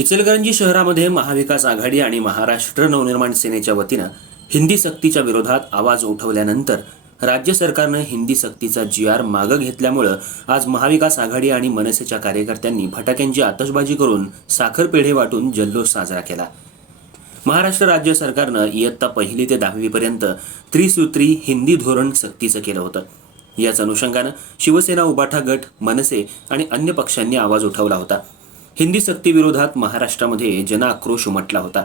इचलकरंजी शहरामध्ये महाविकास आघाडी आणि महाराष्ट्र नवनिर्माण सेनेच्या वतीनं हिंदी सक्तीच्या विरोधात आवाज उठवल्यानंतर राज्य सरकारनं हिंदी सक्तीचा जी आर मागं घेतल्यामुळं आज महाविकास आघाडी आणि मनसेच्या कार्यकर्त्यांनी फटाक्यांची आतषबाजी करून साखर पेढे वाटून जल्लोष साजरा केला. महाराष्ट्र राज्य सरकारनं इयत्ता पहिली ते दहावीपर्यंत त्रिसूत्री हिंदी धोरण सक्तीचं केलं होतं. याच अनुषंगानं शिवसेना उबाठा गट मनसे आणि अन्य पक्षांनी आवाज उठवला होता. हिंदी सक्तीविरोधात महाराष्ट्रामध्ये जनआक्रोश उमटला होता.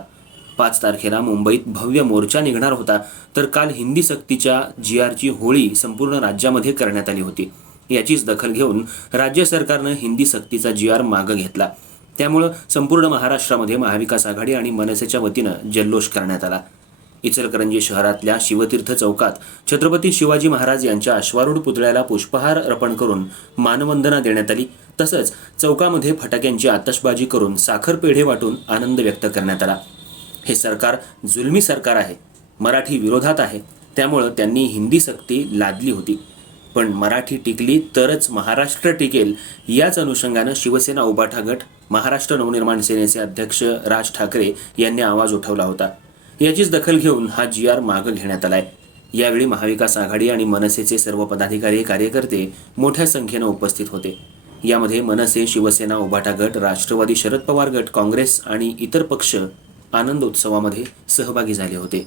पाच तारखेला मुंबईत भव्य मोर्चा निघणार होता तर काल हिंदी सक्तीच्या जी आरची होळी संपूर्ण राज्यामध्ये करण्यात आली होती. याचीच दखल घेऊन राज्य सरकारनं हिंदी सक्तीचा जी आर मागं घेतला. त्यामुळं संपूर्ण महाराष्ट्रामध्ये महाविकास आघाडी आणि मनसेच्या वतीनं जल्लोष करण्यात आला. इचलकरंजी शहरातल्या शिवतीर्थ चौकात छत्रपती शिवाजी महाराज यांच्या अश्वारूढ पुतळ्याला पुष्पहार अर्पण करून मानवंदना देण्यात आली. तसंच चौकामध्ये फटाक्यांची आतषबाजी करून साखर पेढे वाटून आनंद व्यक्त करण्यात आला. हे सरकार जुलमी सरकार आहे. मराठी विरोधात आहे. त्यामुळं त्यांनी हिंदी सक्ती लादली होती. पण मराठी टिकली तरच महाराष्ट्र टिकेल याच अनुषंगानं शिवसेना उबाठा गट महाराष्ट्र नवनिर्माण सेनेचे अध्यक्ष राज ठाकरे यांनी आवाज उठवला होता. याचीच दखल घेऊन हा जी आर मागं घेण्यात आलाय. यावेळी महाविकास आघाडी आणि मनसेचे सर्व पदाधिकारी कार्यकर्ते मोठ्या संख्येनं उपस्थित होते. यामध्ये मनसे शिवसेना उभाटा गट राष्ट्रवादी शरद पवार गट काँग्रेस आणि इतर पक्ष आनंदोत्सवामध्ये सहभागी झाले होते.